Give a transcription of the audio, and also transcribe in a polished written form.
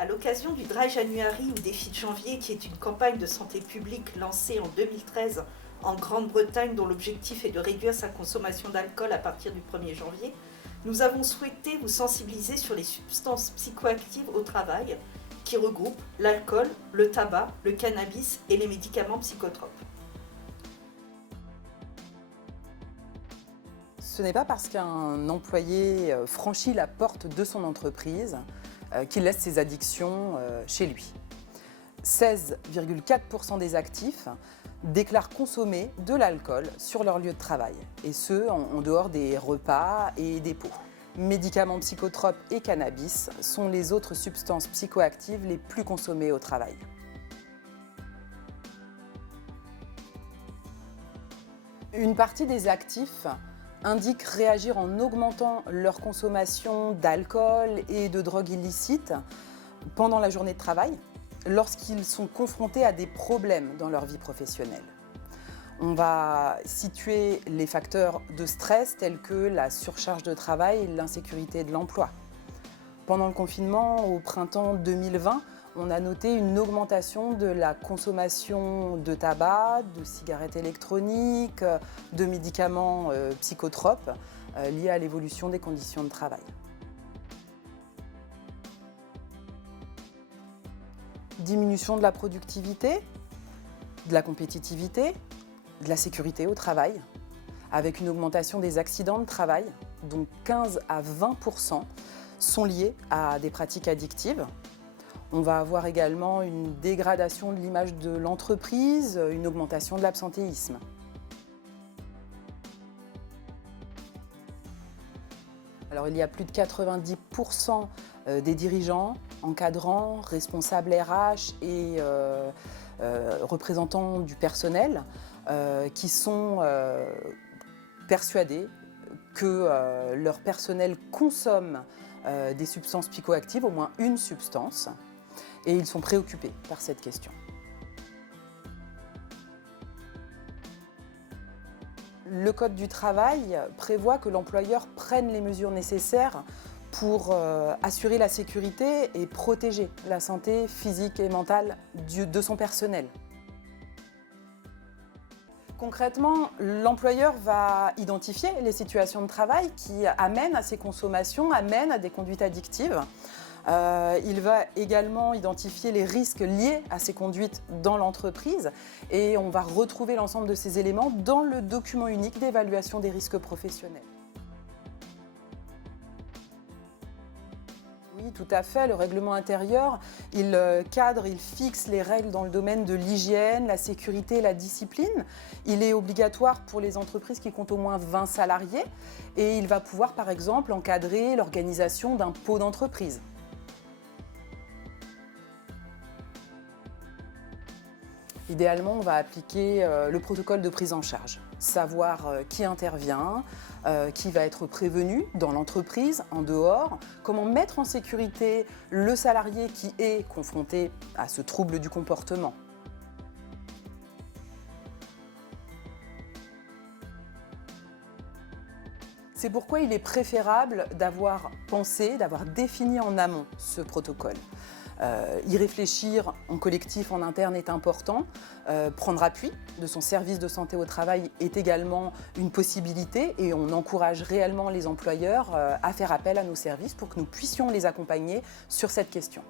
À l'occasion du Dry January ou Défi de janvier, qui est une campagne de santé publique lancée en 2013 en Grande-Bretagne dont l'objectif est de réduire sa consommation d'alcool à partir du 1er janvier, nous avons souhaité vous sensibiliser sur les substances psychoactives au travail qui regroupent l'alcool, le tabac, le cannabis et les médicaments psychotropes. Ce n'est pas parce qu'un employé franchit la porte de son entreprise qu'il laisse ses addictions chez lui. 16,4% des actifs déclarent consommer de l'alcool sur leur lieu de travail, et ce, en dehors des repas et des pots. Médicaments psychotropes et cannabis sont les autres substances psychoactives les plus consommées au travail. Une partie des actifs indiquent réagir en augmentant leur consommation d'alcool et de drogues illicites pendant la journée de travail, lorsqu'ils sont confrontés à des problèmes dans leur vie professionnelle. On va situer les facteurs de stress tels que la surcharge de travail et l'insécurité de l'emploi. Pendant le confinement, au printemps 2020, on a noté une augmentation de la consommation de tabac, de cigarettes électroniques, de médicaments psychotropes liés à l'évolution des conditions de travail. Diminution de la productivité, de la compétitivité, de la sécurité au travail, avec une augmentation des accidents de travail, dont 15 à 20% sont liés à des pratiques addictives. On va avoir également une dégradation de l'image de l'entreprise, une augmentation de l'absentéisme. Alors, il y a plus de 90% des dirigeants, encadrants, responsables RH et représentants du personnel qui sont persuadés que leur personnel consomme des substances psychoactives, au moins une substance, et ils sont préoccupés par cette question. Le Code du travail prévoit que l'employeur prenne les mesures nécessaires pour assurer la sécurité et protéger la santé physique et mentale de son personnel. Concrètement, l'employeur va identifier les situations de travail qui amènent à ces consommations, amènent à des conduites addictives. Il va également identifier les risques liés à ces conduites dans l'entreprise et on va retrouver l'ensemble de ces éléments dans le document unique d'évaluation des risques professionnels. Oui, tout à fait. Le règlement intérieur, il cadre, il fixe les règles dans le domaine de l'hygiène, la sécurité et la discipline. Il est obligatoire pour les entreprises qui comptent au moins 20 salariés et il va pouvoir, par exemple, encadrer l'organisation d'un pot d'entreprise. Idéalement, on va appliquer le protocole de prise en charge, savoir qui intervient, qui va être prévenu dans l'entreprise, en dehors, comment mettre en sécurité le salarié qui est confronté à ce trouble du comportement. C'est pourquoi il est préférable d'avoir pensé, d'avoir défini en amont ce protocole. Y réfléchir en collectif, en interne est important. Prendre appui de son service de santé au travail est également une possibilité et on encourage réellement les employeurs à faire appel à nos services pour que nous puissions les accompagner sur cette question.